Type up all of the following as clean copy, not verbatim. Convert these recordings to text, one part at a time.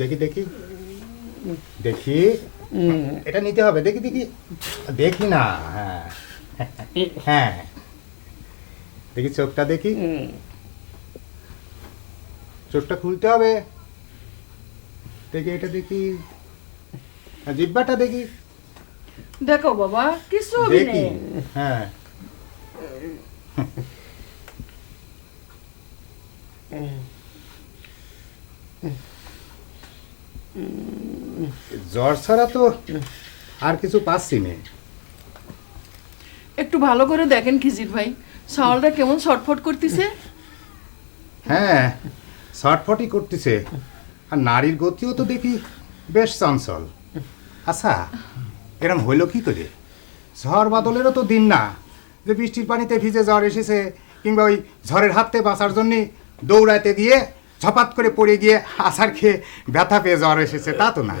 দেখি দেখি দেখি, এটা নিতে হবে। দেখি দেখি দেখি না, হ্যাঁ হ্যাঁ দেখি চোখটা দেখি, চোখটা খুলতে হবে। দেখি এটা দেখি, জিহ্বাটা দেখি দেখো বাবা, কিছু হবে দেখি, না। হ্যাঁ জ্বর ছাড়া তো আর কিছু পাচ্ছি না। একটু ভালো করে দেখেন খিজির ভাই, সাওয়ালটা কেমন ছটফট করতেছে। হ্যাঁ শর্টফটই করতেছে, আর নারীর গতিও তো দেখি বেশ চঞ্চল। আচ্ছা এরম হইল কি করে? ঝড় বাদলেরও তো দিন না যে বৃষ্টির পানিতে ভিজে জ্বর এসেছে, কিংবা ওই ঝড়ের হাতে বাঁচার জন্য দৌড়াইতে গিয়ে ঝপাত করে পড়ে গিয়ে আছাড় খেয়ে ব্যথা পেয়ে জ্বর এসেছে, তা তো না।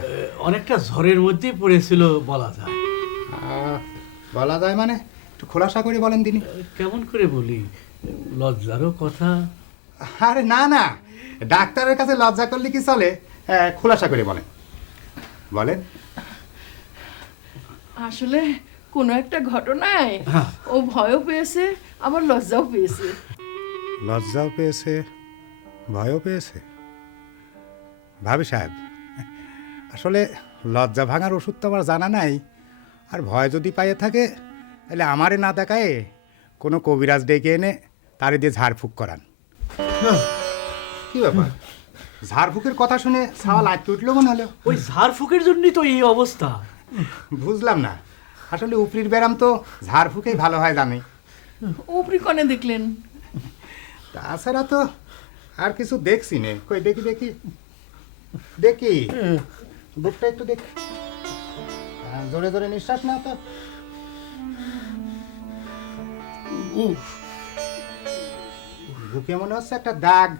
অনেকটা ঝড়ের মধ্যেই পড়েছিল বলা যায়। বলা যায় মানে একটু খোলাসা করে বলেন তিনি। কেমন করে বলি, লজ্জারও কথা। আরে না না, ডাক্তারের কাছে লজ্জা করলে কি চলে? খোলাসা করে বলেন বলেন। আসলে কোনো একটা ঘটনায় ও ভয়ও পেয়েছে, আবার লজ্জাও পেয়েছে। লজ্জাও পেয়েছে, ভয়ও পেয়েছে। ভাবি সাহেব, আসলে লজ্জা ভাঙার ওষুধ তো আমার জানা নাই, আর ভয় যদি পাইয়ে থাকে তাহলে আমারে না দেখায় কোনো কবিরাজ ডেকে এনে তারে দিয়ে ঝাড়ফুঁক করান। কি ব্যাপার, ঝাড়ফুঁকের কথা শুনে সাওয়াল আটকে উঠলো মনে হলো। ওই ঝাড়ফুঁকের জন্যই তো এই অবস্থা। বুঝলাম না, আসলে উপরির ব্যায়াম তো ঝাড়ফুঁকেই ভালো হয় জানি। উপরি কনে দেখলেন? তাছাড়া তো আর কিছু দেখছি নে। কই দেখি দেখি দেখি, বুকটা একটু দেখি। জোরে জোরে নিঃশ্বাস না তো। বুকে মনে হচ্ছে একটা দাগ,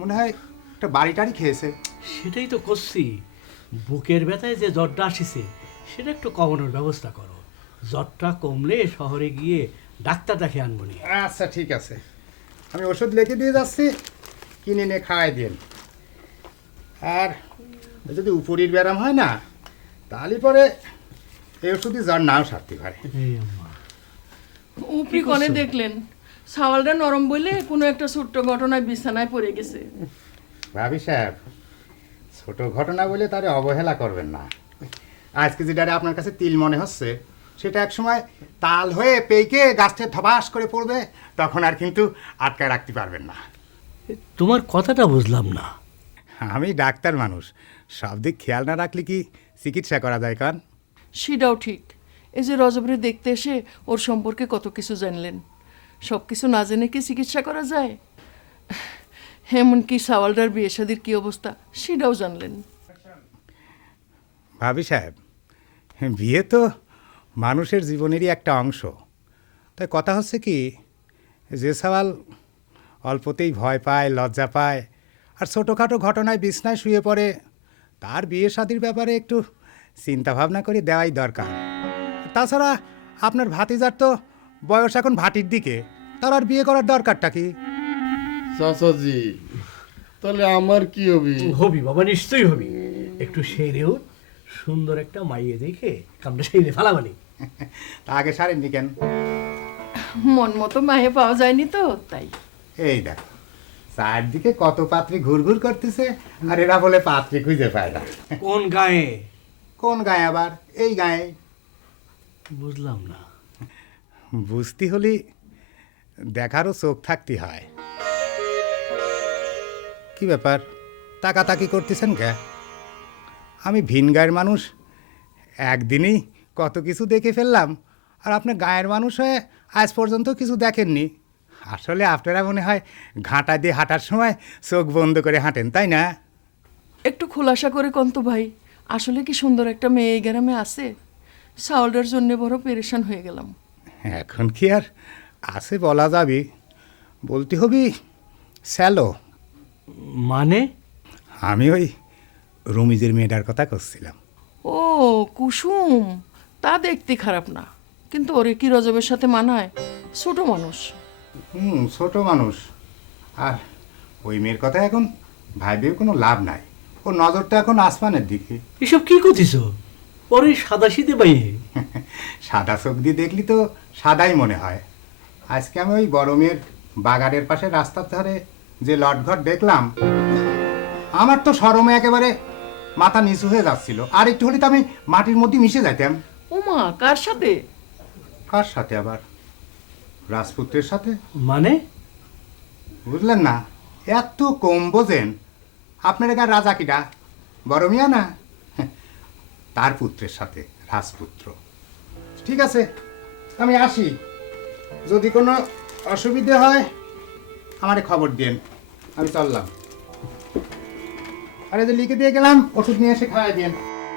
মনে হয় একটা বাড়ি টাড়ি খেয়েছে। সেটাই তো করছি, বুকের ব্যথায় যে জ্বরটা আসিছে সেটা একটু কমানোর ব্যবস্থা করো। জ্বরটা কমলে শহরে গিয়ে ডাক্তার দেখে আনবো নি। আচ্ছা ঠিক আছে, আমি ওষুধ লিখে দিয়ে যাচ্ছি, কিনে নিয়ে খাওয়াই দিন। আর যদি উপরির ব্যায়াম হয় না, তাহলে পরে এই ওষুধই জ্বর নাও সারতে পারে। এই আম্মা, উপরি কনে দেখলেন? সাওয়ালটা নরম বলে কোনো একটা ছোট্ট ঘটনায় বিছানায় পড়ে গেছে। ভাবি সাহেব, ছোট ঘটনা বলে তারে অবহেলা করবেন না। আজকে যেটারে আপনার কাছে তিল মনে হচ্ছে, সেটা এক সময় তাল হয়ে পেকে গাছটা ধবাস করে পড়বে, তখন আর কিন্তু আটকায় রাখতে পারবেন না। তোমার কথাটা বুঝলাম না। আমি ডাক্তার মানুষ, সব দিক খেয়াল না রাখলে কি চিকিৎসা করা যায় কান? সেটাও ঠিক। এই যে রজবরে দেখতে এসে ওর সম্পর্কে কত কিছু জানলেন, সব কিছু না জেনে কি চিকিৎসা করা যায়? এমনকি সাওয়ালটার বিয়ে শাদির কী অবস্থা সেটাও জানলেন। ভাবি সাহেব, বিয়ে তো মানুষের জীবনেরই একটা অংশ। তাই কথা হচ্ছে কি, যে সওয়াল অল্পতেই ভয় পায়, লজ্জা পায়, আর ছোটোখাটো ঘটনায় বিছনায় শুয়ে পড়ে, তার বিয়ে শাদির ব্যাপারে একটু চিন্তা ভাবনা করে দেওয়াই দরকার। তাছাড়া আপনার ভাতিজার তো বয়স এখন ভাটির দিকে, তার আর বিয়ে করার দরকারটা কি? চাচাজি, তাহলে আমার কি হবে? হবি বাবা, নিশ্চয়ই হবি। একটু সেরেও সুন্দর একটা মাইয়ে দেখে কামটা সেরে ফেলাবানি। তা আগে সারেননি কেন? মন মতো মায়ে পাওয়া যায়নি তো, তাই। এই দেখ, চারদিকে কত পাত্রী ঘুরঘুর করতেছে, আর এরা বলে পাত্রী খুঁজে পায় না। কোন গায়ে? কোন গায়ে আবার? এই গায়ে। বুঝলাম না। বুঝতে হলে দেখারও চোখ থাকতে হয়। কি ব্যাপার, তাকাতাকি করতেছেন কে? আমি ভিন গায়ের মানুষ, একদিনেই কত কিছু দেখে ফেললাম, আর আপনি গায়ের মানুষ হয়ে আজ পর্যন্ত কিছু দেখেননি। আসলে আপনারা মনে হয় ঘাঁটা দিয়ে হাঁটার সময় চোখ বন্ধ করে হাঁটেন, তাই না? একটু খোলাসা করে কন্ত ভাই, আসলে কি সুন্দর একটা মেয়ে এই গ্রামে আছে? সাওয়ালটার জন্য বড় পেরেশান হয়ে গেলাম। এখন কি আর আছে বলা যাবে, বলতে হবে স্যালো। মানে? আমি ওই রমিজের মেয়েটার কথা করছিলাম। ও কুসুম, তা দেখতে খারাপ না, কিন্তু ওরে কি রজবের সাথে মানায়? ছোট মানুষ। ছোট মানুষ, আর ওই মেয়ের কথা এখন ভাইবেও কোনো লাভ নাই। ও নজরটা এখন আসমানের দিকে। এসব কি করছিস ওরে সাদা শীতে বাইয়ে? সাদা চোখ দিয়ে দেখলি তো সাদাই মনে হয়। আজকে আমি ওই গরমের বাগানের পাশে রাস্তার ধারে যে লটঘট দেখলাম, আমার তো শরমে একেবারে মাথা নিচু হয়ে যাচ্ছিল। আর একটু হলে তো আমি মাটির মধ্যে মিশে যাইতাম। ওমা, কার সাথে? কার সাথে আবার? রাজপুত্রের সাথে। মানে? বুঝলেন না? এত কম বোঝেন। আপনার এখানে রাজা কিটা বড় মিয়া না? তার পুত্রের সাথে, রাজপুত্র। ঠিক আছে, আমি আসি। যদি কোনো অসুবিধে হয় আমারে খবর দেন, আমি চললাম। আরে যে লিখে দিয়ে গেলাম, ওষুধ নিয়ে এসে খাওয়াই দেন।